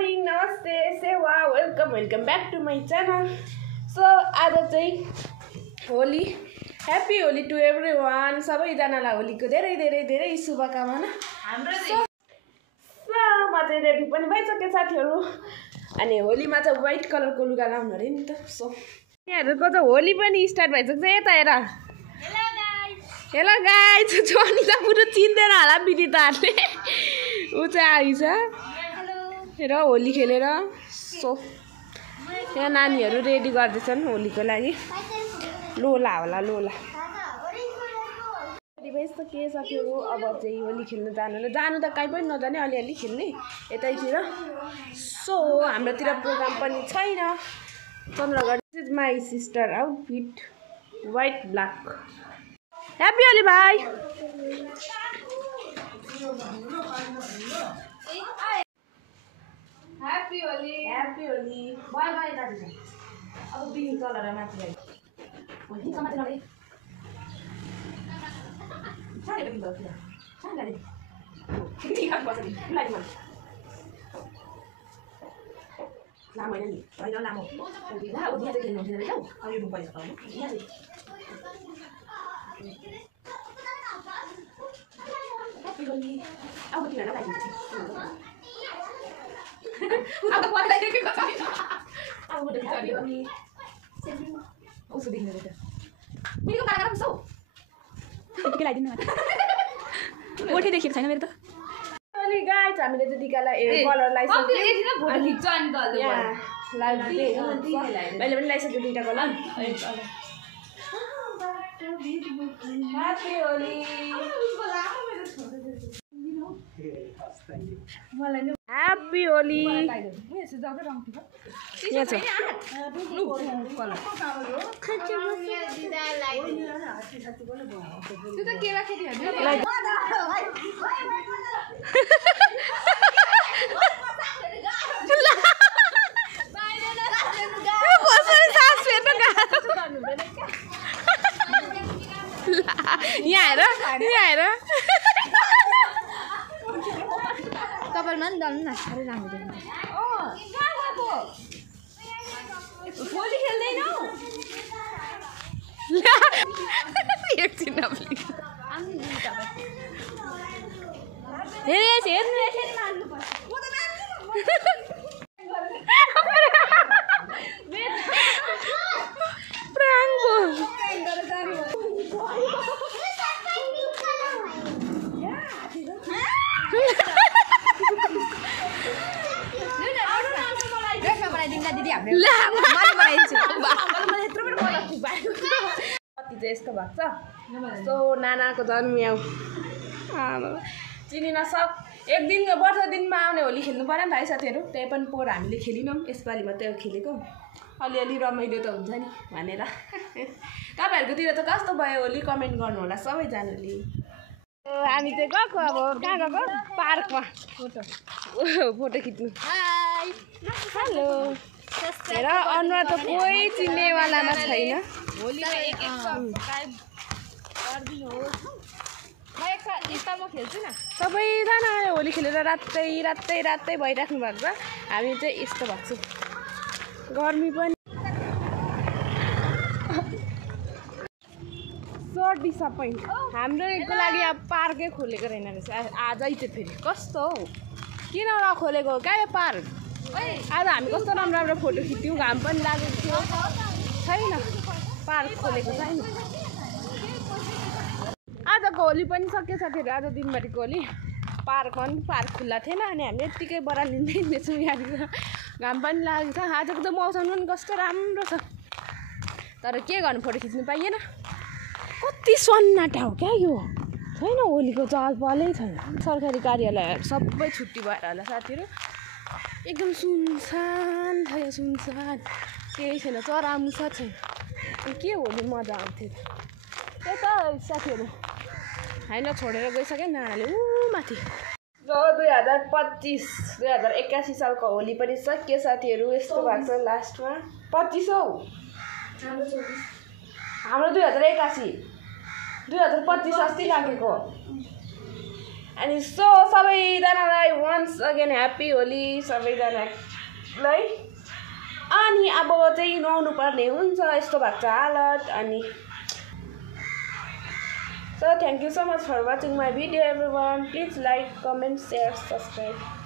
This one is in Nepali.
मर्निङ नमस्ते सेवा welcome back to my channel. So आज चाहिँ Holi, happy Holi to everyone. सबैजनालाई होलीको धेरै धेरै धेरै शुभकामना। सो म चाहिँ रेडी पनि भइसकेँ साथीहरू। अनि होलीमा चाहिँ व्हाइट कलरको लुगा लाउनु अरे नि त। सो यहाँहरूको त होली पनि स्टार्ट भइसक्छ। यता हेर, हेलो गाइज। जोनी त पुरो चिन्दैन होला विदिताहरूले। ऊ चाहिँ आइछ र होली खेलेर। सो यहाँ नानीहरू रेडी गर्दैछन् होलीको लागि। लोला होला लोला रेडी भइसके साथीहरू। अब चाहिँ होली खेल्न जानु त कहीँ पनि नजाने, अलिअलि खेल्ने यतैतिर। सो हाम्रोतिर प्रोग्राम पनि छैन। Chandragarh is my sister outfit white black. Happy Holi भाइ। Happy Holi, happy Holi. Bye bye दाजु। अब बिन चलेर माथि आइ होली समाज नरे सारे बिन दो किरा सारे दे ठीक है बस लाइट मन लामो हैन नि हैन लामो ला उ दिया चाहिँ खेल्नु हुँदैन रहेछ। अब यो बुक पैसा पाउनु यहाँ चाहिँ ह्याप्पी होली। अब किन लाइट अब मलाई के गर्छ अब उठे चली अनि उसो देखिन रहेछ। मेरो काला काला सो के लाइदिनु म ओठे देखेको छैन मेरो त। अनि गाइस हामीले चाहिँ टिकालाई कलर लगाइसक्यो। अनि खिच्छ अनि त लाइदिए मैले पनि लगाइसक्यो दुईटा colour. Happy Holi. Happy Holi. यहाँ छ यहाँ हेर कपालमा नि दल्नु न साह्रै राम्रो देख्नु। होली खेल्दैनौ एकछिन नबोली यस्तो भएको छ। सो नानाको जन्मियाउ चिनिन सक एक दिन वर्ष दिनमा आउने होली खेल्नु पऱ्यो नि त है साथीहरू। त्यही पनि पोहोर हामीले खेलिनौँ, यसपालि मात्रै खेलेको। अलिअलि रमाइलो त हुन्छ नि भनेर। तपाईँहरूकोतिर त कस्तो भयो होली कमेन्ट गर्नु होला सबैजनाले। हामी चाहिँ गएको अब कहाँ गएको पार्कमा फोटो खिच्नु। हेलो हेर अनुहार त कोही चिन्नेवालामा छैन। सबैजना होली खेलेर रातै भइराख्नु भएको छ। हामी चाहिँ यस्तो भएको छ। गर्मी पनि सो डिसपोइन्ट। हाम्रोको लागि अब पार्कै खोलेको रहेन रहेछ आजै चाहिँ। फेरि कस्तो हौ किन नखोलेको क्या यो पार्क। आज हामी कस्तो राम्रो फोटो खिच्यौँ, घाम पनि लागेको थियो। छैन पार्क खोलेको छैन। आजको होली पनि सक्यो साथीहरू। आज दिनभरिको होली पार्क खुल्ला थिएन। अनि हामी यत्तिकै बरा लिँदै हिँड्दैछौँ यहाँनिर। घाम पनि लागेको छ। आजको त मौसम पनि कस्तो राम्रो छ। तर के गर्नु फोटो खिच्नु पाइएन। कति सन्नाटा हो क्या यो। छैन होलीको चहलपहलै छैन। सरकारी कार्यालयहरू सबै छुट्टी भएर होला साथीहरू। एकदम सुनसान छ यो, सुनसान केही छैन। चरामुसा छैन। अनि के होली मजा आउँथ्यो त्यही त साथीहरू। होइन छोडेर गइसक्यो नानाले ऊ माथि। र 2081 सालको होली पनि सक्यो साथीहरू। यस्तो भएको छ लास्टमा 2500 हाम्रो 2081 2025 अस्ति लागेको। अनि सो सबैजनालाई वन्स अगेन ह्याप्पी होली सबैजनालाई। अनि अब चाहिँ नुहाउनु पर्ने हुन्छ, यस्तो भएको छ हालत। अनि so thank you so much for watching my video everyone. Please like, comment, share, subscribe.